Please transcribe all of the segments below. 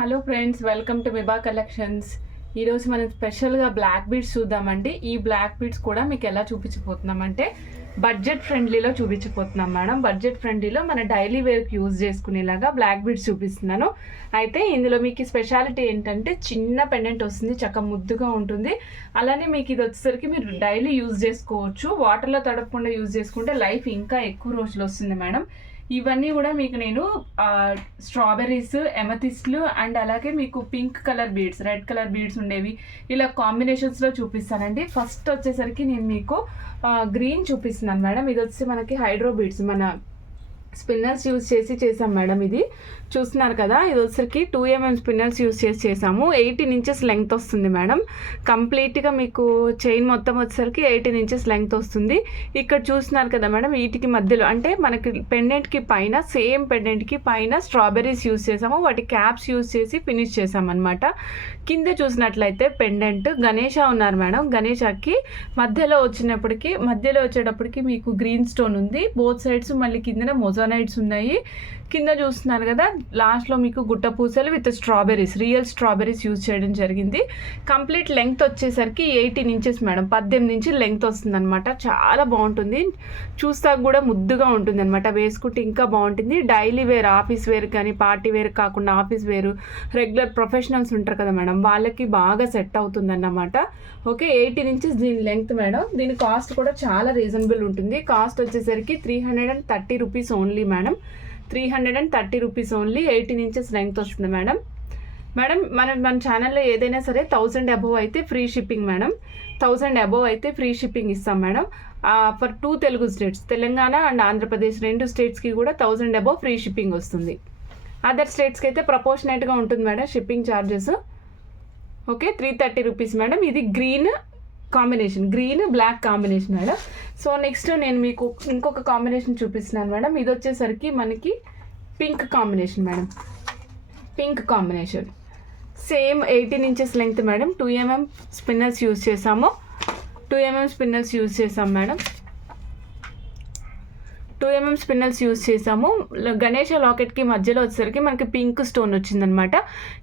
Hello friends, welcome to Vibha collections. ఈరోజు మనం స్పెషల్గా బ్లాక్ బీడ్స్ చూద్దామండి. ఈ బ్లాక్ బీడ్స్ కూడా మీకు ఎలా చూపించబోతున్నామంటే బడ్జెట్ ఫ్రెండ్లీలో చూపించబోతున్నాం మేడం. బడ్జెట్ ఫ్రెండ్లీలో మన డైలీ వేర్కి యూజ్ చేసుకునేలాగా బ్లాక్ బీడ్స్ చూపిస్తున్నాను. అయితే ఇందులో మీకు స్పెషాలిటీ ఏంటంటే చిన్న పెండెంట్ వస్తుంది, చక్క ముద్దుగా ఉంటుంది. అలానే మీకు ఇది వచ్చేసరికి మీరు డైలీ యూజ్ చేసుకోవచ్చు. వాటర్లో తడపకుండా యూజ్ చేసుకుంటే లైఫ్ ఇంకా ఎక్కువ రోజులు వస్తుంది మేడం. ఇవన్నీ కూడా మీకు నేను స్ట్రాబెర్రీస్, ఎమథిస్ట్లు అండ్ అలాగే మీకు pink colour beads, red colour beads ఉండేవి ఇలా కాంబినేషన్స్లో చూపిస్తానండి. ఫస్ట్ వచ్చేసరికి నేను మీకు గ్రీన్ చూపిస్తున్నాను మేడం. ఇది వచ్చి మనకి హైడ్రో బీడ్స్, మన స్పిన్నర్స్ యూజ్ చేసి చేసాం మేడం. ఇది చూస్తున్నారు కదా, ఇది వచ్చరికి 2mm స్పిన్నర్స్ యూజ్ చేసి చేసాము. 18 ఇంచెస్ లెంగ్త్ వస్తుంది మేడం. కంప్లీట్గా మీకు చైన్ మొత్తం వచ్చేసరికి 18 ఇంచెస్ లెంగ్త్ వస్తుంది. ఇక్కడ చూస్తున్నారు కదా మేడం, వీటికి మధ్యలో అంటే మనకి పెండెంట్కి పైన, సేమ్ పెండెంట్కి పైన స్ట్రాబెర్రీస్ యూజ్ చేసాము. వాటి క్యాప్స్ యూజ్ చేసి ఫినిష్ చేసామన్నమాట. కింద చూసినట్లయితే పెండెంట్ గణేష ఉన్నారు మేడం. గణేషకి మధ్యలో వచ్చేటప్పటికి మీకు గ్రీన్ స్టోన్ ఉంది. బోత్ సైడ్స్ మళ్ళీ కిందన మొజానైట్స్ ఉన్నాయి. కింద చూస్తున్నారు కదా, లాస్ట్లో మీకు గుట్ట పూసలు with strawberries, real strawberries use చేయడం జరిగింది. కంప్లీట్ లెంగ్త్ వచ్చేసరికి 18 ఇంచెస్ మేడం. 18 ఇంచుల లెంగ్త్ వస్తుంది అనమాట. చాలా బాగుంటుంది, చూస్తాక కూడా ముద్దుగా ఉంటుంది అనమాట. వేసుకుంటే ఇంకా బాగుంటుంది. డైలీ వేర్, ఆఫీస్ వేర్ కానీ, పార్టీ వేర్ కాకుండా ఆఫీస్ వేరు, రెగ్యులర్ ప్రొఫెషనల్స్ ఉంటారు కదా మేడం, వాళ్ళకి బాగా సెట్ అవుతుంది అన్నమాట. ఓకే, 18 ఇంచెస్ దీని లెంగ్త్ మేడం. దీని కాస్ట్ కూడా చాలా రీజనబుల్ ఉంటుంది. కాస్ట్ వచ్చేసరికి 330 rupees only madam. 330 rupees only. 18 inches length వస్తుంది మేడం. మన ఛానల్లో ఏదైనా సరే 1000 అబోవ్ అయితే ఫ్రీ షిప్పింగ్ మేడం. 1000 అబోవ్ అయితే ఫ్రీ షిప్పింగ్ ఇస్తాం madam. For 2 Telugu states, Telangana and Andhra Pradesh 2 స్టేట్స్కి కూడా 1000 అబోవ్ ఫ్రీ షిప్పింగ్ వస్తుంది. అదర్ స్టేట్స్కి అయితే ప్రపోర్షనేట్గా ఉంటుంది madam shipping charges. Okay, 330 rupees madam. ఇది green combination, green black combination madam. So next నేను మీకు ఇంకొక కాంబినేషన్ చూపిస్తున్నాను మేడం. ఇది వచ్చేసరికి మనకి pink combination madam. Pink combination same 18 inches length madam. 2mm spinners use చేసాము. 2mm స్పిన్నర్స్ యూజ్ చేసాం మేడం. 2mm స్పిన్నర్స్ యూజ్ చేసాము. గణేష లాకెట్కి మధ్యలో వచ్చేసరికి మనకి పింక్ స్టోన్ వచ్చిందనమాట.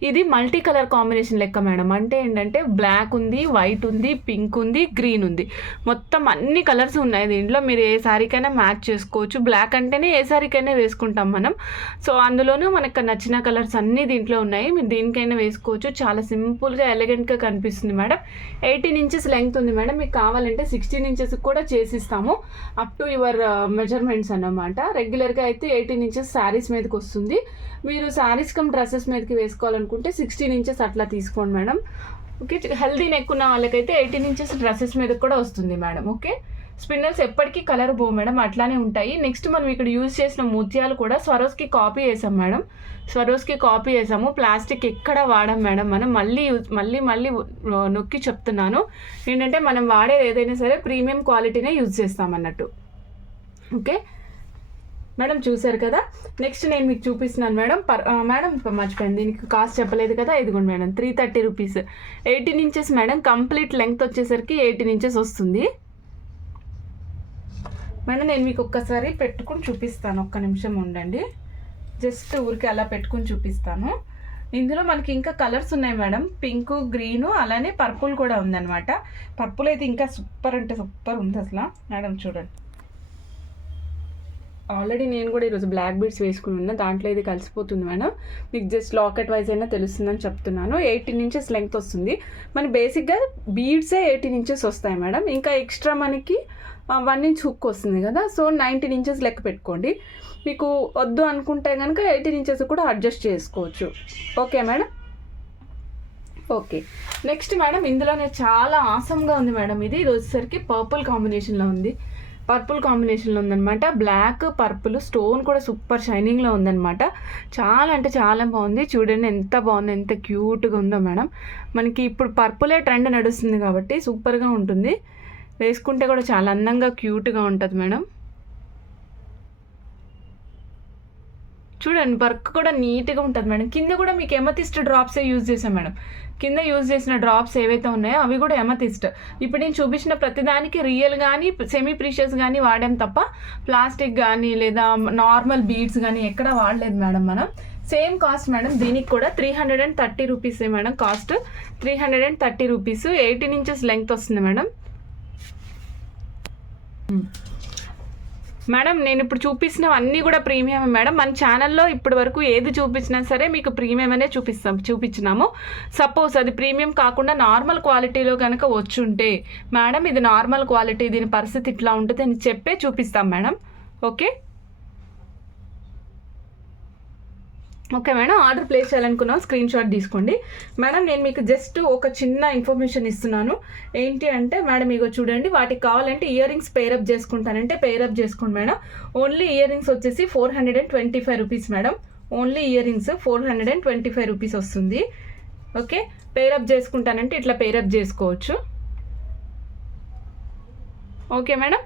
ఇది మల్టీ కలర్ కాంబినేషన్ లెక్క మేడం. అంటే ఏంటంటే బ్లాక్ ఉంది, వైట్ ఉంది, పింక్ ఉంది, గ్రీన్ ఉంది, మొత్తం అన్ని కలర్స్ ఉన్నాయి దీంట్లో. మీరు ఏ శారీకైనా మ్యాచ్ చేసుకోవచ్చు. బ్లాక్ అంటేనే ఏ శారీకైనా వేసుకుంటాం మనం. సో అందులోనూ మనకు నచ్చిన కలర్స్ అన్నీ దీంట్లో ఉన్నాయి. మీరు దీనికైనా వేసుకోవచ్చు. చాలా సింపుల్గా, ఎలిగెంట్గా కనిపిస్తుంది మేడం. 18 ఇంచెస్ లెంగ్త్ ఉంది మేడం. మీకు కావాలంటే 16 ఇంచెస్ కూడా చేసిస్తాము, అప్ టు యువర్ మెజర్మెంట్స్ అన్నమాట. రెగ్యులర్గా అయితే 18 ఇంచెస్ శారీస్ మీదకి వస్తుంది. మీరు శారీస్ కమ్ డ్రెస్సెస్ మీదకి వేసుకోవాలనుకుంటే 16 ఇంచెస్ అట్లా తీసుకోండి మేడం. ఓకే, హెల్దీ నెక్ ఉన్న వాళ్ళకైతే 18 ఇంచెస్ డ్రెస్సెస్ మీదకి కూడా వస్తుంది మేడం. ఓకే, స్పిన్నర్స్ ఎప్పటికీ కలర్ పోవు మేడం, అట్లానే ఉంటాయి. నెక్స్ట్ మనం ఇక్కడ యూజ్ చేసిన ముత్యాలు కూడా స్వరోస్కి కాపీ వేసాం మేడం. స్వరోస్కి కాపీ వేసాము. ప్లాస్టిక్ ఎక్కడ వాడాం మేడం. మనం మళ్ళీ నొక్కి చెప్తున్నాను ఏంటంటే, మనం వాడేది ఏదైనా సరే ప్రీమియం క్వాలిటీనే యూజ్ చేస్తామన్నట్టు. ఓకే మేడం, చూసారు కదా. నెక్స్ట్ నేను మీకు చూపిస్తున్నాను మేడం. మేడం మర్చిపోయింది, దీనికి కాస్ట్ చెప్పలేదు కదా. ఇదిగోండి madam, 330 rupees. 18 inches madam. Complete length వచ్చేసరికి 18 ఇంచెస్ వస్తుంది మేడం. నేను మీకు ఒక్కసారి పెట్టుకుని చూపిస్తాను, ఒక్క నిమిషం ఉండండి. జస్ట్ ఊరికి అలా పెట్టుకుని చూపిస్తాను. ఇందులో మనకి ఇంకా కలర్స్ ఉన్నాయి మేడం. పింక్, గ్రీను, అలానే పర్పుల్ కూడా ఉందన్నమాట. పర్పుల్ అయితే ఇంకా సూపర్ అంటే సూపర్ ఉంది అసలు మేడం. చూడండి, ఆల్రెడీ నేను కూడా ఈరోజు బ్లాక్ బీడ్స్ వేసుకుని ఉన్నా, దాంట్లో ఇది కలిసిపోతుంది మేడం. మీకు జస్ట్ లాకెట్ వైజ్ అయినా తెలుస్తుందని చెప్తున్నాను. 18 ఇంచెస్ లెంగ్త్ వస్తుంది. మన బేసిక్గా బీడ్సే 18 ఇంచెస్ వస్తాయి మేడం. ఇంకా ఎక్స్ట్రా మనకి 1 ఇంచ్ హుక్ వస్తుంది కదా. సో 19 ఇంచెస్ లెక్క పెట్టుకోండి. మీకు వద్దు అనుకుంటే కనుక 18 ఇంచెస్ కూడా అడ్జస్ట్ చేసుకోవచ్చు. Okay madam. Okay, next madam, ఇందులోనే చాలా ఆసమ్గా ఉంది మేడం. ఇది వచ్చేసరికి పర్పుల్ కాంబినేషన్లో ఉంది. పర్పుల్ కాంబినేషన్లో ఉందన్నమాట. బ్లాక్, పర్పుల్, స్టోన్ కూడా సూపర్ షైనింగ్లో ఉందన్నమాట. చాలా అంటే చాలా బాగుంది. చూడండి ఎంత బాగుంది, ఎంత క్యూట్గా ఉందో మేడం. మనకి ఇప్పుడు పర్పులే ట్రెండ్ నడుస్తుంది కాబట్టి సూపర్గా ఉంటుంది. వేసుకుంటే కూడా చాలా అందంగా, క్యూట్గా ఉంటుంది మేడం. చూడండి, వర్క్ కూడా నీట్గా ఉంటుంది మేడం. కింద కూడా మీకు ఎమథిస్ట్ డ్రాప్సే యూజ్ చేసాం మేడం. కింద యూజ్ చేసిన డ్రాప్స్ ఏవైతే ఉన్నాయో అవి కూడా ఎమథిస్ట్. ఇప్పుడు నేను చూపించిన ప్రతిదానికి రియల్ కానీ సెమీ ప్రీషియస్ కానీ వాడాం తప్ప ప్లాస్టిక్ కానీ లేదా నార్మల్ బీడ్స్ కానీ ఎక్కడ వాడలేదు మేడం. మనం సేమ్ కాస్ట్ మేడం దీనికి కూడా 330 రూపీసే madam cost. 330 rupees. 18 inches length వస్తుంది మేడం. మేడం నేను ఇప్పుడు చూపిస్తున్నవి అన్నీ కూడా ప్రీమియం మేడం. మన ఛానల్లో ఇప్పటి వరకు ఏది చూపించినా సరే మీకు ప్రీమియం అనే చూపించినాము. సపోజ్ అది ప్రీమియం కాకుండా నార్మల్ క్వాలిటీలో కనుక వచ్చుంటే మేడం ఇది నార్మల్ క్వాలిటీ, దీని పరిస్థితి ఇట్లా ఉంటుంది అని చెప్పే చూపిస్తాం madam. Okay okay madam, order place చేయాలనుకున్నాం స్క్రీన్ షాట్ తీసుకోండి మేడం. నేను మీకు జస్ట్ ఒక చిన్న ఇన్ఫర్మేషన్ ఇస్తున్నాను. ఏంటి అంటే మేడం ఇగో చూడండి, వాటికి కావాలంటే ఇయర్ రింగ్స్ పేరప్ చేసుకుంటానంటే పేరప్ చేసుకోండి మేడం. ఓన్లీ ఇయర్ రింగ్స్ వచ్చేసి 425 rupees madam. Only ear rings 425 rupees వస్తుంది. ఓకే, పేరప్ చేసుకుంటానంటే ఇట్లా పేరప్ చేసుకోవచ్చు. ఓకే మేడం,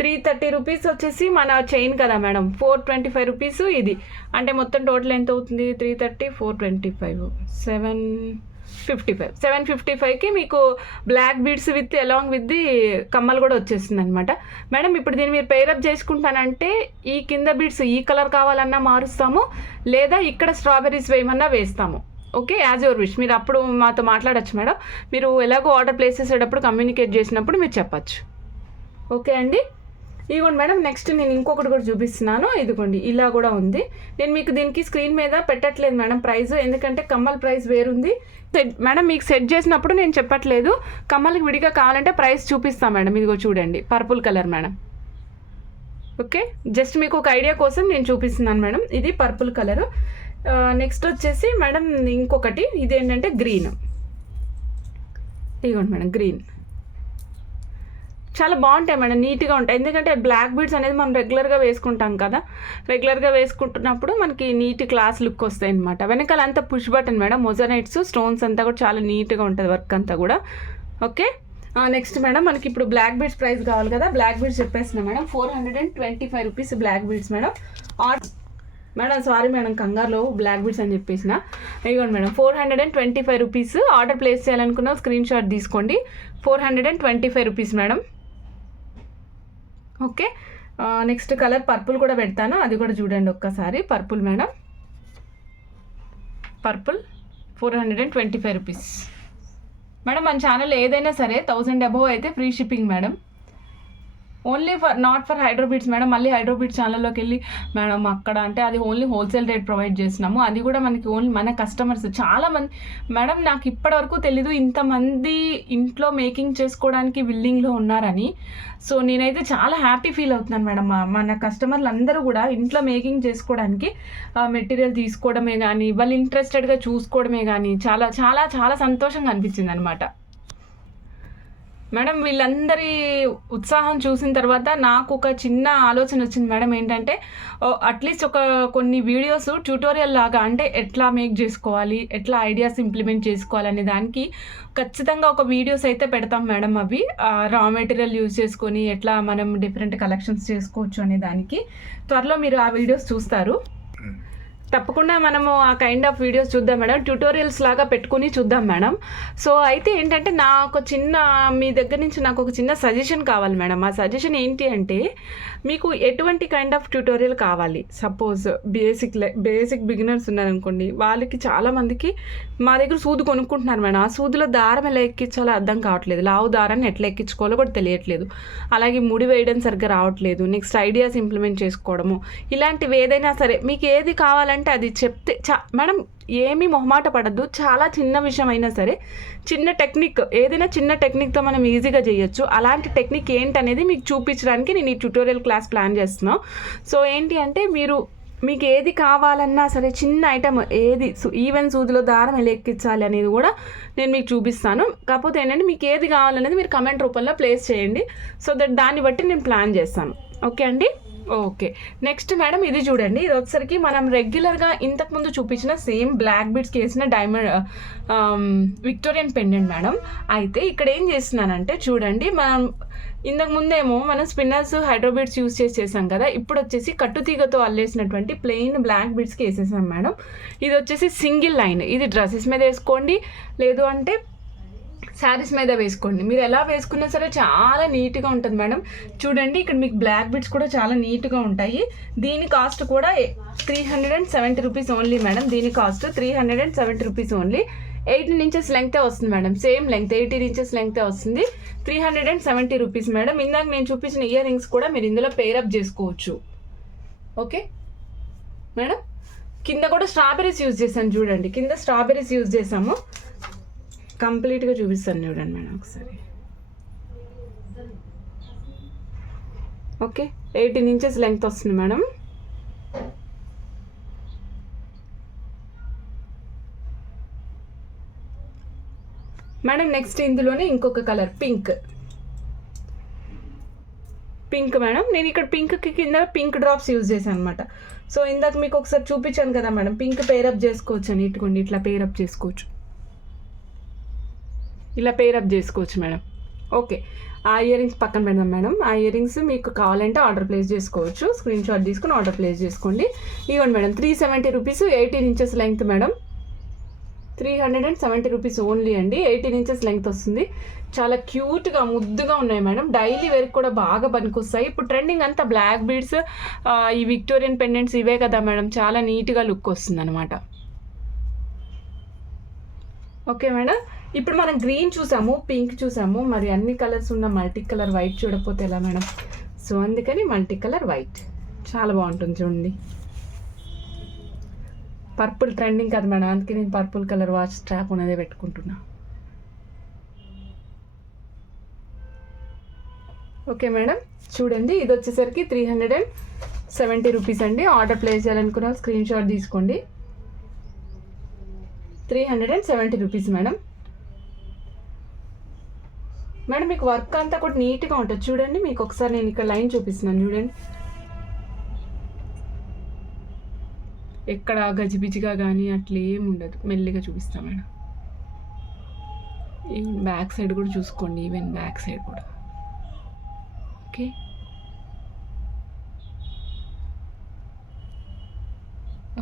330 రూపీస్ వచ్చేసి మన చైన్ కదా మేడం. 425 రూపీస్ ఇది. అంటే మొత్తం టోటల్ ఎంత అవుతుంది? 330, 425, 755. 755కి మీకు black beads with along with the కమ్మలు కూడా వచ్చేస్తుంది అనమాట మేడం. ఇప్పుడు దీన్ని మీరు పేరప్ చేసుకుంటానంటే ఈ కింద బీడ్స్ ఈ కలర్ కావాలన్నా మారుస్తాము, లేదా ఇక్కడ స్ట్రాబెర్రీస్ వేయమన్నా వేస్తాము. Okay, as your wish. మీరు అప్పుడు మాతో మాట్లాడచ్చు మేడం. మీరు ఎలాగో ఆర్డర్ ప్లేస్ చేసేటప్పుడు కమ్యూనికేట్ చేసినప్పుడు మీరు చెప్పచ్చు. ఓకే అండి, ఇదిగోండి మేడం. నెక్స్ట్ నేను ఇంకొకటి కూడా చూపిస్తున్నాను. ఇదిగోండి ఇలా కూడా ఉంది. నేను మీకు దీనికి స్క్రీన్ మీద పెట్టట్లేదు మేడం ప్రైస్, ఎందుకంటే కమ్మల ప్రైస్ వేరుంది. మేడం మీకు సెట్ చేసినప్పుడు నేను చెప్పట్లేదు. కమ్మలకి విడిగా కావాలంటే ప్రైస్ చూపిస్తాను మేడం. ఇదిగో చూడండి, purple colour madam. Okay, just మీకు ఒక ఐడియా కోసం నేను చూపిస్తున్నాను మేడం. ఇది పర్పుల్ కలరు. నెక్స్ట్ వచ్చేసి మేడం ఇంకొకటి, ఇదేంటంటే గ్రీన్. ఇదిగోండి మేడం గ్రీన్. చాలా బాగుంటాయి మేడం, నీట్గా ఉంటాయి. ఎందుకంటే బ్లాక్ బీడ్స్ అనేది మనం రెగ్యులర్గా వేసుకుంటాం కదా. రెగ్యులర్గా వేసుకుంటున్నప్పుడు మనకి నీట్ క్లాస్ లుక్ వస్తాయి అనమాట. వెనకాల అంతా పుష్ బటన్ మేడం. మొజనైట్స్ స్టోన్స్ అంతా కూడా చాలా నీట్గా ఉంటుంది వర్క్ అంతా కూడా. ఓకే, నెక్స్ట్ మేడం మనకి ఇప్పుడు బ్లాక్ బీడ్స్ ప్రైస్ కావాలి కదా. బ్లాక్ బీడ్స్ చెప్పేస్తున్నా madam. 425 rupees black beads madam. Madam sorry madam, కంగారులో బ్లాక్ బీడ్స్ అని చెప్పేసిన. ఇదిగోండి మేడం 425 రూపీస్. ఆర్డర్ ప్లేస్ చేయాలనుకున్న స్క్రీన్ షాట్ తీసుకోండి. 425 rupees madam. Okay, next colour purple కూడా పెడతాను, అది కూడా చూడండి ఒక్కసారి. Purple madam, purple 425 rupees madam. మన ఛానల్ ఏదైనా సరే 1000 అబోవ్ అయితే free shipping madam. Only not for Hydrobeats madam. మళ్ళీ హైడ్రోబీట్ ఛానల్లోకి వెళ్ళి మేడం అక్కడ అంటే అది ఓన్లీ హోల్సేల్ రేట్ ప్రొవైడ్ చేస్తున్నాము. అది కూడా మనకి ఓన్లీ మన కస్టమర్స్ చాలామంది మేడం. నాకు ఇప్పటివరకు తెలీదు ఇంతమంది ఇంట్లో మేకింగ్ చేసుకోవడానికి విల్లింగ్లో ఉన్నారని. సో నేనైతే చాలా హ్యాపీ ఫీల్ అవుతున్నాను మేడం. మన కస్టమర్లు అందరూ కూడా ఇంట్లో మేకింగ్ చేసుకోవడానికి మెటీరియల్ తీసుకోవడమే కానీ వాళ్ళు ఇంట్రెస్టెడ్గా చూసుకోవడమే కానీ చాలా చాలా చాలా సంతోషంగా అనిపించింది అనమాట మేడం. వీళ్ళందరి ఉత్సాహం చూసిన తర్వాత నాకు ఒక చిన్న ఆలోచన వచ్చింది మేడం. ఏంటంటే అట్లీస్ట్ కొన్ని వీడియోస్ ట్యూటోరియల్ లాగా, అంటే ఎట్లా మేక్ చేసుకోవాలి, ఎట్లా ఐడియాస్ ఇంప్లిమెంట్ చేసుకోవాలనే దానికి ఖచ్చితంగా ఒక వీడియోస్ అయితే పెడతాం మేడం. అవి రా మెటీరియల్ యూజ్ చేసుకొని ఎట్లా మనం డిఫరెంట్ కలెక్షన్స్ చేసుకోవచ్చు అనే దానికి త్వరలో మీరు ఆ వీడియోస్ చూస్తారు. తప్పకుండా మనము ఆ కైండ్ ఆఫ్ వీడియోస్ చూద్దాం మేడం. ట్యూటోరియల్స్ లాగా పెట్టుకుని చూద్దాం మేడం. సో అయితే ఏంటంటే మీ దగ్గర నుంచి నాకు ఒక చిన్న సజెషన్ కావాలి మేడం. ఆ సజెషన్ ఏంటి అంటే మీకు ఎటువంటి కైండ్ ఆఫ్ ట్యూటోరియల్ కావాలి. సపోజ్ బేసిక్ బిగినర్స్ ఉన్నారనుకోండి, వాళ్ళకి చాలామందికి మా దగ్గర సూది కొనుక్కుంటున్నారు మేడం. ఆ సూదిలో దారం ఎలా ఎక్కించాలో అర్థం కావట్లేదు. లావు దారాన్ని ఎట్లా ఎక్కించుకోవాలో కూడా తెలియట్లేదు. అలాగే ముడి వేయడం సరిగ్గా రావట్లేదు. నెక్స్ట్ ఐడియాస్ ఇంప్లిమెంట్ చేసుకోవడము, ఇలాంటివి ఏదైనా సరే మీకు ఏది కావాలంటే అది చెప్తే మేడం ఏమీ మొహమాట పడద్దు. చాలా చిన్న విషయం అయినా సరే, చిన్న టెక్నిక్ ఏదైనా చిన్న టెక్నిక్తో మనం ఈజీగా చేయొచ్చు. అలాంటి టెక్నిక్ ఏంటనేది మీకు చూపించడానికి నేను ఈ ట్యూటోరియల్ క్లాస్ ప్లాన్ చేస్తున్నాను. సో ఏంటి అంటే మీకు ఏది కావాలన్నా సరే చిన్న ఐటమ్ ఏది ఈవెన్ సూదిలో దారం ఎలా ఎక్కించాలి అనేది కూడా నేను మీకు చూపిస్తాను. కాకపోతే ఏంటంటే మీకు ఏది కావాలనేది మీరు కమెంట్ రూపంలో ప్లేస్ చేయండి. సో దట్ దాన్ని బట్టి నేను ప్లాన్ చేస్తాను. ఓకే అండి. ఓకే, నెక్స్ట్ మేడం ఇది చూడండి. ఇది వచ్చేసరికి మనం రెగ్యులర్గా ఇంతకుముందు చూపించిన సేమ్ బ్లాక్ బీడ్స్కి వేసిన డైమండ్ విక్టోరియన్ పెండెంట్ మేడం. అయితే ఇక్కడ ఏం చేస్తున్నానంటే చూడండి, మనం ఇంతకు ముందేమో మనం స్పిన్నర్స్ హైడ్రోబీడ్స్ యూజ్ చేసాం కదా. ఇప్పుడు వచ్చేసి కట్టుతీగతో అల్లేసినటువంటి ప్లెయిన్ బ్లాక్ బీడ్స్కి వేసేసాం మేడం. ఇది వచ్చేసి సింగిల్ లైన్. ఇది డ్రెస్సెస్ మీద వేసుకోండి, లేదు అంటే శారీస్ మీద వేసుకోండి. మీరు ఎలా వేసుకున్నా సరే చాలా నీట్గా ఉంటుంది మేడం. చూడండి ఇక్కడ మీకు బ్లాక్ బిట్స్ కూడా చాలా నీట్గా ఉంటాయి. దీని కాస్ట్ కూడా 370 రూపీస్ ఓన్లీ మేడం. దీని కాస్ట్ 370 రూపీస్ ఓన్లీ. 18 ఇంచెస్ లెంగ్తే వస్తుంది మేడం. సేమ్ లెంగ్త్ 18 ఇంచెస్ లెంగ్తే వస్తుంది. 370 రూపీస్ మేడం. ఇందాక నేను చూపించిన ఇయర్ రింగ్స్ కూడా మీరు ఇందులో పేరప్ చేసుకోవచ్చు. Okay madam. కింద కూడా స్ట్రాబెరీస్ యూజ్ చేశాను చూడండి. కింద స్ట్రాబెరీస్ యూజ్ చేసాము. కంప్లీట్గా చూపిస్తాను చూడండి మేడం ఒకసారి. ఓకే 18 ఇంచెస్ లెంగ్త్ వస్తుంది మేడం. మేడం నెక్స్ట్ ఇందులోనే ఇంకొక కలర్ పింక్ మేడం. నేను ఇక్కడ పింక్కి కింద పింక్ డ్రాప్స్ యూజ్ చేశాను అనమాట. సో ఇందాక మీకు ఒకసారి చూపించాను కదా మేడం, పింక్ పేరప్ చేసుకోవచ్చు అని. ఇటుకోండి ఇట్లా పేరప్ చేసుకోవచ్చు, ఇలా పేరప్ చేసుకోవచ్చు మేడం. ఓకే ఆ ఇయర్ రింగ్స్ పక్కన పెడదాం మేడం. ఆ ఇయర్ రింగ్స్ మీకు కావాలంటే ఆర్డర్ ప్లేస్ చేసుకోవచ్చు. స్క్రీన్ షాట్ తీసుకుని ఆర్డర్ ప్లేస్ చేసుకోండి. ఇవ్వండి madam 370 rupees. 18 inches length madam. 370 rupees only అండి. 18 ఇంచెస్ లెంగ్త్ వస్తుంది. చాలా క్యూట్గా ముద్దుగా ఉన్నాయి మేడం. డైలీ వేర్కి కూడా బాగా పనికొస్తాయి. ఇప్పుడు ట్రెండింగ్ అంతా బ్లాక్ బీడ్స్, ఈ విక్టోరియన్ పెండెంట్స్ ఇవే కదా మేడం. చాలా నీట్గా లుక్ వస్తుంది అనమాట. Okay madam. ఇప్పుడు మనం గ్రీన్ చూసాము, పింక్ చూసాము, మరి అన్ని కలర్స్ ఉన్న మల్టీ కలర్ వైట్ చూడకపోతే ఎలా మేడం? సో అందుకని మల్టీ కలర్ వైట్ చాలా బాగుంటుంది చూడండి. పర్పుల్ ట్రెండింగ్ కదా మేడం, అందుకే నేను పర్పుల్ కలర్ వాచ్ స్ట్రాప్ ఉన్నదే పెట్టుకుంటున్నా. ఓకే మేడం చూడండి, ఇది వచ్చేసరికి 370 రూపీస్ అండి. ఆర్డర్ ప్లేస్ చేయాలనుకున్న స్క్రీన్ షాట్ తీసుకోండి. 370 రూపీస్ మేడం. మేడం మీకు వర్క్ అంతా కూడా నీట్గా ఉంటుంది చూడండి. మీకు ఒకసారి నేను ఇక్కడ లైన్ చూపిస్తున్నాను చూడండి. ఎక్కడ గజిబిజిగా కానీ అట్లా ఏమి ఉండదు, మెల్లిగా చూపిస్తాం మేడం. ఈవెన్ బ్యాక్ సైడ్ కూడా చూసుకోండి, ఈవెన్ బ్యాక్ సైడ్ కూడా. ఓకే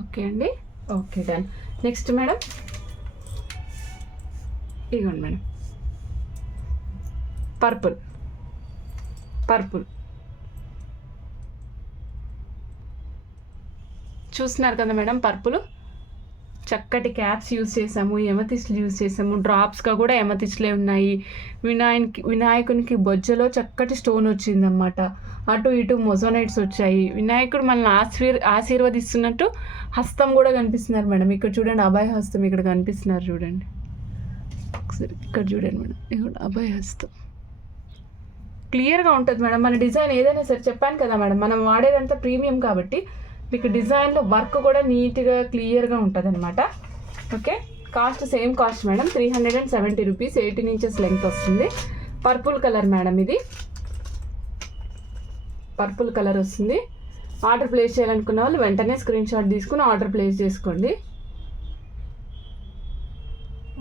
ఓకే అండి. Okay done. నెక్స్ట్ మేడం ఇదిగోండి మేడం పర్పుల్ చూస్తున్నారు కదా మేడం. పర్పుల్ చక్కటి క్యాప్స్ యూజ్ చేసాము, ఎమతిస్ట్లు యూజ్ చేసాము, డ్రాప్స్గా కూడా ఎమతిస్ట్లే ఉన్నాయి. వినాయకునికి బొజ్జలో చక్కటి స్టోన్ వచ్చిందన్నమాట. అటు ఇటు మొజోనైట్స్ వచ్చాయి. వినాయకుడు మనల్ని ఆశీర్వదిస్తున్నట్టు హస్తం కూడా కనిపిస్తున్నారు మేడం. ఇక్కడ చూడండి అభయ హస్తం ఇక్కడ కనిపిస్తున్నారు చూడండి. ఒకసారి ఇక్కడ చూడండి మేడం, ఇక్కడ అభయ హస్తం క్లియర్గా ఉంటుంది మేడం. మన డిజైన్ ఏదైనా సరే చెప్పాను కదా మేడం, మనం వాడేదంతా ప్రీమియం కాబట్టి మీకు డిజైన్లో వర్క్ కూడా నీట్గా క్లియర్గా ఉంటుంది అనమాట. Okay cost same cost madam, 370 rupees. 18 inches length వస్తుంది. పర్పుల్ కలర్ మేడం, ఇది పర్పుల్ కలర్ వస్తుంది. ఆర్డర్ ప్లేస్ చేయాలనుకున్న వాళ్ళు వెంటనే స్క్రీన్ షాట్ తీసుకుని ఆర్డర్ ప్లేస్ చేసుకోండి.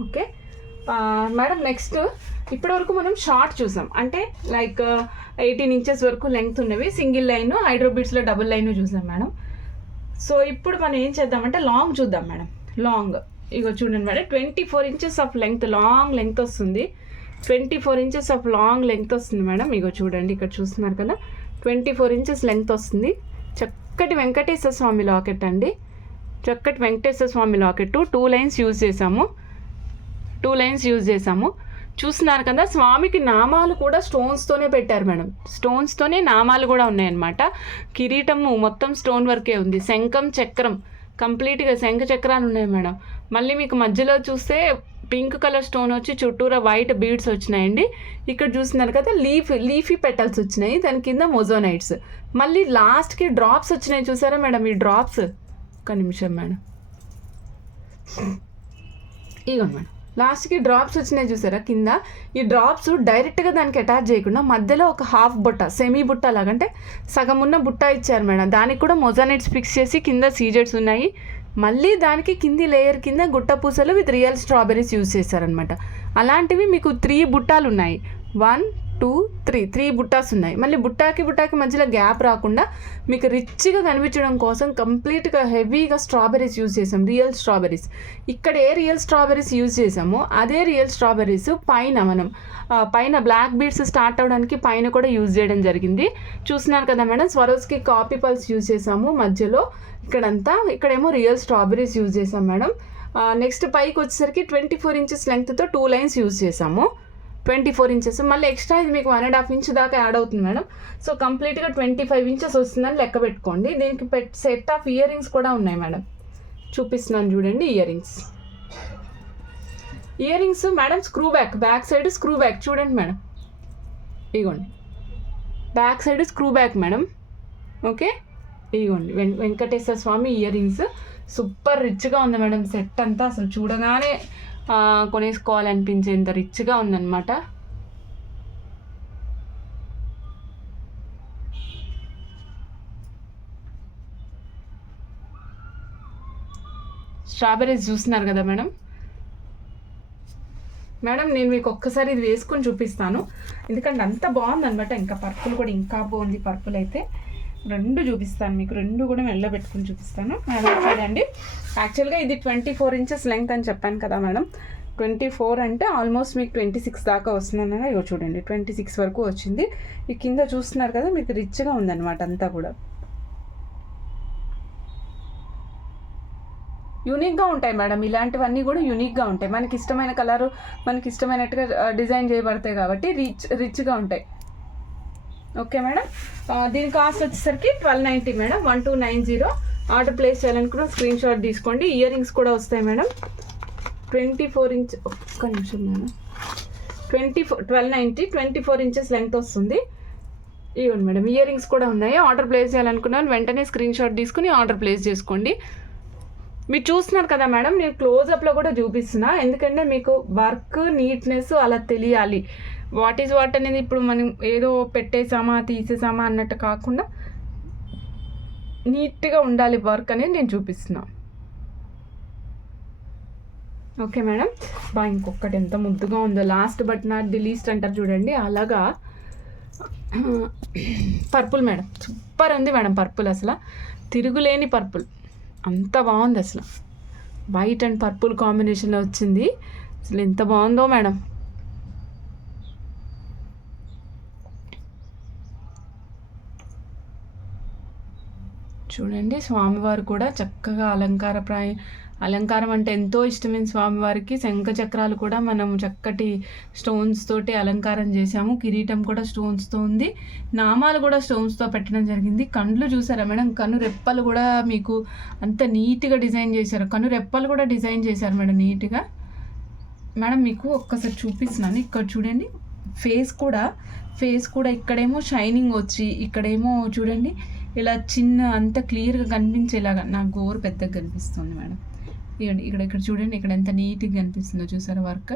ఓకే మేడం నెక్స్ట్ ఇప్పటివరకు మనం షార్ట్ చూసాం, అంటే లైక్ 18 ఇంచెస్ వరకు లెంగ్త్ ఉన్నవి, సింగిల్ లైన్, హైడ్రోబిట్స్లో డబుల్ లైన్ చూసాం మేడం. సో ఇప్పుడు మనం ఏం చేద్దామంటే లాంగ్ చూద్దాం మేడం. లాంగ్ ఇగో చూడండి madam, 24 inches of length, long length వస్తుంది. 24 ఇంచెస్ ఆఫ్ లాంగ్ లెంగ్త్ వస్తుంది మేడం. ఇగో చూడండి ఇక్కడ చూస్తున్నారు కదా, 24 ఇంచెస్ లెంగ్త్ వస్తుంది. చక్కటి వెంకటేశ్వర స్వామి లాకెట్ అండి. చక్కటి వెంకటేశ్వర స్వామి లాకెట్. 2 లైన్స్ యూజ్ చేసాము. చూస్తున్నారు కదా, స్వామికి నామాలు కూడా స్టోన్స్తోనే పెట్టారు మేడం. స్టోన్స్తోనే నామాలు కూడా ఉన్నాయన్నమాట. కిరీటము మొత్తం స్టోన్ వర్కే ఉంది. శంఖం చక్రం కంప్లీట్గా శంఖ చక్రాలు ఉన్నాయి మేడం. మళ్ళీ మీకు మధ్యలో చూస్తే పింక్ కలర్ స్టోన్ వచ్చి చుట్టూరా వైట్ బీడ్స్ వచ్చినాయండి. ఇక్కడ చూస్తున్నారు కదా లీఫీ పెటల్స్ వచ్చినాయి, దాని కింద మొజోనైట్స్. మళ్ళీ లాస్ట్కి డ్రాప్స్ వచ్చినాయి చూసారా మేడం. ఈ డ్రాప్స్ ఒక్క నిమిషం మేడం, ఇగో మేడం లాస్ట్కి డ్రాప్స్ వచ్చినాయి చూసారా కింద. ఈ డ్రాప్స్ డైరెక్ట్గా దానికి అటాచ్ చేయకుండా మధ్యలో ఒక హాఫ్ బుట్ట, సెమీ బుట్ట లాగంటే సగం ఉన్న బుట్ట ఇచ్చారు మేడం. దానికి కూడా మొజోనైట్స్ ఫిక్స్ చేసి కింద సీజెడ్స్ ఉన్నాయి. మళ్ళీ దానికి కింది లేయర్ కింద గుట్ట పూసలు విత్ రియల్ స్ట్రాబెరీస్ యూజ్ చేశారనమాట. అలాంటివి మీకు 3 బుట్టాలు ఉన్నాయి. 1 2 3 బుట్టాస్ ఉన్నాయి. మళ్ళీ బుట్టాకి మధ్యలో గ్యాప్ రాకుండా మీకు రిచ్గా కనిపించడం కోసం కంప్లీట్గా హెవీగా స్ట్రాబెర్రీస్ యూజ్ చేసాం, రియల్ స్ట్రాబెర్రీస్. ఇక్కడ ఏ రియల్ స్ట్రాబెర్రీస్ యూజ్ చేసామో అదే రియల్ స్ట్రాబెర్రీస్ పైన బ్లాక్ బీడ్స్ స్టార్ట్ అవడానికి పైన కూడా యూజ్ చేయడం జరిగింది. చూస్తున్నారు కదా madam, Swarovski copy pulse use చేసాము మధ్యలో, ఇక్కడేమో రియల్ స్ట్రాబెర్రీస్ యూజ్ చేసాం మేడం. నెక్స్ట్ పైకి వచ్చేసరికి 24 ఇంచెస్ లెంగ్త్తో 2 లైన్స్ యూజ్ చేసాము. 24 ఇంచెస్, మళ్ళీ ఎక్స్ట్రా ఇది మీకు 1.5 ఇంచ్ దాకా యాడ్ అవుతుంది మేడం. సో కంప్లీట్గా 25 ఇంచెస్ వస్తుందని లెక్క పెట్టుకోండి. దీనికి సెట్ ఆఫ్ ఇయర్ రింగ్స్ కూడా ఉన్నాయి మేడం, చూపిస్తున్నాను చూడండి. Ear rings madam back side screw back చూడండి మేడం, ఇగోండి back side screw back madam. Okay, ఇగోండి వెంకటేశ్వర స్వామి ఇయర్ రింగ్స్. సూపర్ రిచ్గా ఉంది మేడం సెట్ అంతా, అసలు చూడగానే కొనేసుకోవాలనిపించేంత రిచ్గా ఉందన్నమాట. స్ట్రాబెర్రీస్ చూస్తున్నారు కదా మేడం. నేను మీకు ఒక్కసారి ఇది వేసుకొని చూపిస్తాను, ఎందుకంటే అంత బాగుందన్నమాట. ఇంకా పర్పుల్ కూడా ఇంకా బాగుంది. పర్పుల్ అయితే 2 చూపిస్తాను మీకు, 2 కూడా మెల్ల పెట్టుకుని చూపిస్తాను మేడం. చూడండి, యాక్చువల్గా ఇది 24 ఇంచెస్ లెంగ్త్ అని చెప్పాను కదా మేడం. 24 అంటే ఆల్మోస్ట్ మీకు 26 దాకా వస్తుందన్న. ఇగో చూడండి 26 వరకు వచ్చింది. ఈ కింద చూస్తున్నారు కదా, మీకు రిచ్గా ఉందన్నమాట అంతా కూడా. యూనిక్గా ఉంటాయి మేడం, ఇలాంటివన్నీ కూడా యూనిక్గా ఉంటాయి. మనకి ఇష్టమైన కలరు, మనకి ఇష్టమైనట్టుగా డిజైన్ చేయబడతాయి కాబట్టి రిచ్గా ఉంటాయి. ఓకే మేడం, దీని కాస్ట్ వచ్చేసరికి 1290 మేడం. 1290. ఆర్డర్ ప్లేస్ చేయాలనుకున్న స్క్రీన్ షాట్ తీసుకోండి. ఇయర్ రింగ్స్ కూడా వస్తాయి మేడం. 24 ఇంచ్, ఒక్క నిమిషం మేడం. 1290, 24 ఇంచెస్ లెంగ్త్ వస్తుంది. ఇవ్వండి మేడం, ఇయర్ రింగ్స్ కూడా ఉన్నాయి. ఆర్డర్ ప్లేస్ చేయాలనుకున్నాను వెంటనే స్క్రీన్ షాట్ తీసుకుని ఆర్డర్ ప్లేస్ చేసుకోండి. మీరు చూస్తున్నారు కదా మేడం, నేను క్లోజప్లో కూడా చూపిస్తున్నా, ఎందుకంటే మీకు వర్క్ నీట్నెస్ అలా తెలియాలి. వాట్ ఈజ్ వాట్ అనేది ఇప్పుడు మనం ఏదో పెట్టేసామా తీసేసామా అన్నట్టు కాకుండా నీట్గా ఉండాలి వర్క్ అనేది నేను చూపిస్తున్నా. ఓకే మేడం, ఇంకొకటి ఎంత ముద్దుగా ఉందో, last but not the least అంటారు చూడండి, అలాగా పర్పుల్ మేడం. సూపర్ ఉంది మేడం పర్పుల్, అసలు తిరుగులేని పర్పుల్, అంత బాగుంది అసలు. వైట్ అండ్ పర్పుల్ కాంబినేషన్లో వచ్చింది, అసలు ఎంత బాగుందో మేడం. చూడండి, స్వామివారు కూడా చక్కగా అలంకారం అంటే ఎంతో ఇష్టమైన స్వామివారికి శంఖ చక్రాలు కూడా మనం చక్కటి స్టోన్స్ తోటి అలంకారం చేసాము. కిరీటం కూడా స్టోన్స్తో ఉంది, నామాలు కూడా స్టోన్స్తో పెట్టడం జరిగింది. కళ్ళు చూసారా మేడం, కన్ను రెప్పలు కూడా మీకు అంత నీట్గా డిజైన్ చేశారు. కన్ను రెప్పలు కూడా డిజైన్ చేశారు మేడం నీట్గా. మేడం మీకు ఒక్కసారి చూపిస్తున్నాను, ఇక్కడ చూడండి ఫేస్ కూడా ఇక్కడేమో షైనింగ్ వచ్చి, ఇక్కడేమో చూడండి ఇలా చిన్న అంత క్లియర్గా కనిపించేలాగా, నాకు గోరు పెద్దగా కనిపిస్తుంది మేడం. ఇవ్వండి ఇక్కడ చూడండి, ఇక్కడ ఎంత నీట్గా కనిపిస్తుందో చూసారా వర్క్.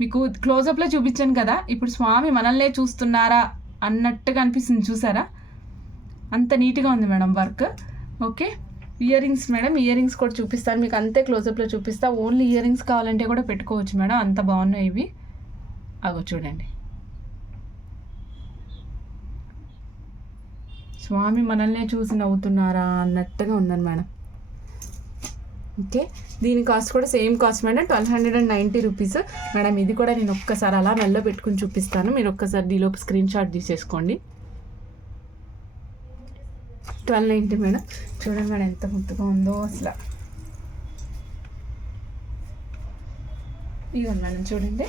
మీకు క్లోజప్లో చూపించాను కదా, ఇప్పుడు స్వామి మనల్నే చూస్తున్నారా అన్నట్టుగా అనిపిస్తుంది చూసారా, అంత నీట్గా ఉంది madam work. Okay, ear rings madam, ear rings కూడా చూపిస్తాను మీకు, అంతే క్లోజప్లో చూపిస్తా. ఓన్లీ ఇయర్ రింగ్స్ కావాలంటే కూడా పెట్టుకోవచ్చు మేడం, అంత బాగున్నాయి ఇవి. అగో చూడండి, స్వామి మనల్నే చూసి నవ్వుతున్నారా అన్నట్టుగా ఉందని మేడం. ఓకే, దీని కాస్ట్ కూడా same cost madam, 1290 rupees madam. ఇది కూడా నేను ఒక్కసారి అలా మెల్ల పెట్టుకుని చూపిస్తాను, మీరు ఒక్కసారి దీలోపు స్క్రీన్ షాట్ తీసేసుకోండి. 1290 మేడం. చూడండి మేడం ఎంత ముద్దుగా ఉందో అసలు. ఇవ్వండి మేడం చూడండి,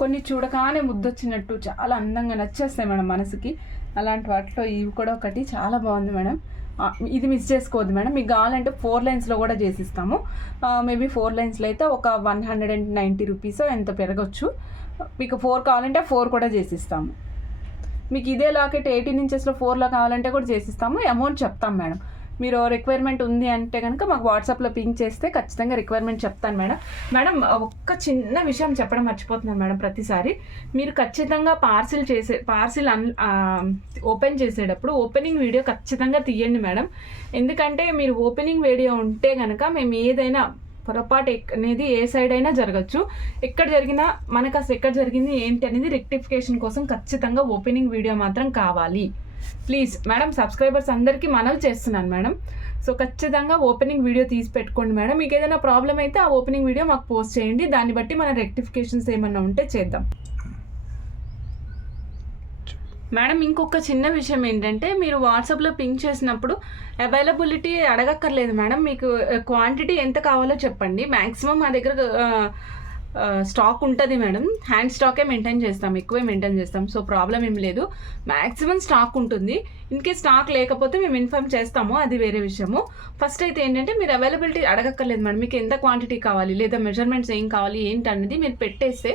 కొన్ని చూడగానే ముద్దొచ్చినట్టు చాలా అందంగా నచ్చేస్తాయి మేడం మనసుకి. అలాంటి వాటిలో ఇవి కూడా ఒకటి చాలా బాగుంది మేడం. ఇది మిస్ చేసుకోవద్దు మేడం. మీకు కావాలంటే 4 లైన్స్లో కూడా చేసిస్తాము. మేబీ 4 లైన్స్లో అయితే ఒక 190 రూపీస్ ఎంత పెరగచ్చు. మీకు 4 కావాలంటే 4 కూడా చేసిస్తాము. మీకు ఇదే లాకెట్ 18 ఇంచెస్లో 4లో కావాలంటే కూడా చేసిస్తాము. అమౌంట్ చెప్తాం మేడం. మీరు రిక్వైర్మెంట్ ఉంది అంటే కనుక మాకు వాట్సాప్లో పింక్ చేస్తే ఖచ్చితంగా రిక్వైర్మెంట్ చెప్తాను మేడం. మేడం ఒక్క చిన్న విషయం చెప్పడం మర్చిపోతున్నాను మేడం. ప్రతిసారి మీరు ఖచ్చితంగా పార్సిల్ ఓపెన్ చేసేటప్పుడు ఓపెనింగ్ వీడియో ఖచ్చితంగా తీయండి మేడం. ఎందుకంటే మీరు ఓపెనింగ్ వీడియో ఉంటే కనుక మేము ఏదైనా పొరపాటు అనేది ఏ సైడ్ అయినా జరగచ్చు. ఎక్కడ జరిగినా మనకు అసలు ఎక్కడ జరిగింది ఏంటి అనేది రెక్టిఫికేషన్ కోసం ఖచ్చితంగా ఓపెనింగ్ వీడియో మాత్రం కావాలి. ప్లీజ్ మేడం, సబ్స్క్రైబర్స్ అందరికీ మనవి చేస్తున్నాను మేడం. సో ఖచ్చితంగా ఓపెనింగ్ వీడియో తీసి పెట్టుకోండి మేడం. మీకు ఏదైనా ప్రాబ్లం అయితే ఆ ఓపెనింగ్ వీడియో మాకు పోస్ట్ చేయండి. దాన్ని బట్టి మన రెక్టిఫికేషన్స్ ఏమన్నా ఉంటే చేద్దాం మేడం. ఇంకొక చిన్న విషయం ఏంటంటే, మీరు వాట్సాప్లో పింక్ చేసినప్పుడు అవైలబిలిటీ అడగక్కర్లేదు మేడం. మీకు క్వాంటిటీ ఎంత కావాలో చెప్పండి. మ్యాక్సిమం మా దగ్గర స్టాక్ ఉంటుంది మేడం. హ్యాండ్ స్టాకే మెయింటైన్ చేస్తాం, ఎక్కువే మెయింటైన్ చేస్తాం. సో ప్రాబ్లం ఏం లేదు, మ్యాక్సిమం స్టాక్ ఉంటుంది. ఇన్కేస్ స్టాక్ లేకపోతే మేము ఇన్ఫార్మ్ చేస్తాము, అది వేరే విషయము. ఫస్ట్ అయితే ఏంటంటే మీరు అవైలబిలిటీ అడగక్కర్లేదు మేడం. మీకు ఎంత క్వాంటిటీ కావాలి లేదా మెజర్మెంట్స్ ఏం కావాలి ఏంటి అనేది మీరు పెట్టేస్తే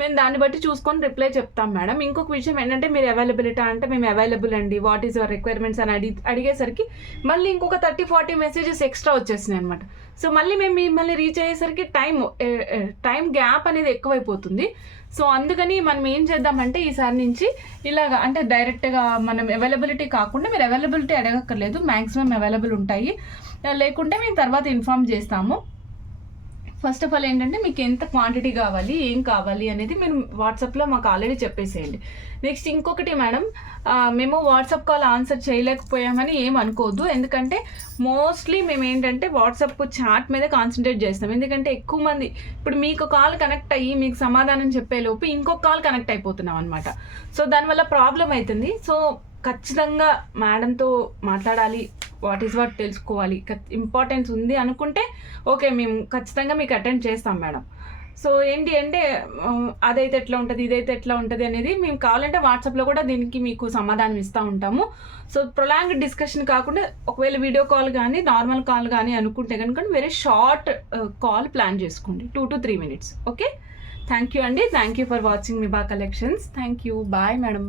మేము దాన్ని బట్టి చూసుకొని రిప్లై చెప్తాం మేడం. ఇంకొక విషయం ఏంటంటే, మీరు అవైలబిలిటీ అంటే మేము అవైలబుల్ అండి, వాట్ ఈస్ యువర్ రిక్వైర్మెంట్స్ అని అడిగేసరికి మళ్ళీ ఇంకొక 30-40 మెసేజెస్ ఎక్స్ట్రా వచ్చేసినాయి అనమాట. సో మళ్ళీ మేము మిమ్మల్ని రీచ్ అయ్యేసరికి టైం గ్యాప్ అనేది ఎక్కువైపోతుంది. సో అందుకని మనం ఏం చేద్దామంటే, ఈసారి నుంచి ఇలాగా అంటే డైరెక్ట్గా మనం అవైలబిలిటీ కాకుండా మీరు అవైలబిలిటీ అడగక్కర్లేదు, మ్యాక్సిమం అవైలబుల్ ఉంటాయి. లేకుంటే మేము తర్వాత ఇన్ఫార్మ్ చేస్తాము. ఫస్ట్ ఆఫ్ ఆల్ ఏంటంటే, మీకు ఎంత క్వాంటిటీ కావాలి ఏం కావాలి అనేది మీరు వాట్సాప్లో మాకు ఆల్రెడీ చెప్పేసేయండి. నెక్స్ట్ ఇంకొకటి మేడం, మేము వాట్సాప్ కాల్ ఆన్సర్ చేయలేకపోయామని ఏం అనుకోవద్దు. ఎందుకంటే మోస్ట్లీ మేము ఏంటంటే వాట్సాప్ చాట్ మీద కాన్సన్ట్రేట్ చేస్తాం. ఎందుకంటే ఎక్కువ మంది ఇప్పుడు మీకు కాల్ కనెక్ట్ అయ్యి మీకు సమాధానం చెప్పేలోపు ఇంకొక కాల్ కనెక్ట్ అయిపోతున్నాం అనమాట. సో దానివల్ల ప్రాబ్లం అవుతుంది. సో ఖచ్చితంగా మేడంతో మాట్లాడాలి, వాట్ ఈస్ వాట్ తెలుసుకోవాలి, ఇంపార్టెన్స్ ఉంది అనుకుంటే ఓకే, మేము ఖచ్చితంగా మీకు అటెండ్ చేస్తాం మేడం. సో ఏంటి అంటే, అదైతే ఎట్లా ఉంటుంది ఇదైతే ఎట్లా ఉంటుంది అనేది మేము కావాలంటే వాట్సాప్లో కూడా దీనికి మీకు సమాధానం ఇస్తూ ఉంటాము. సో ప్రొలాంగ్ డిస్కషన్ కాకుండా ఒకవేళ వీడియో కాల్ కానీ నార్మల్ కాల్ కానీ అనుకుంటే కనుక వెరీ షార్ట్ కాల్ ప్లాన్ చేసుకోండి, 2 to 3 minutes. Okay, thank you అండి. Thank you for watching Miba collections. Thank you, bye madam.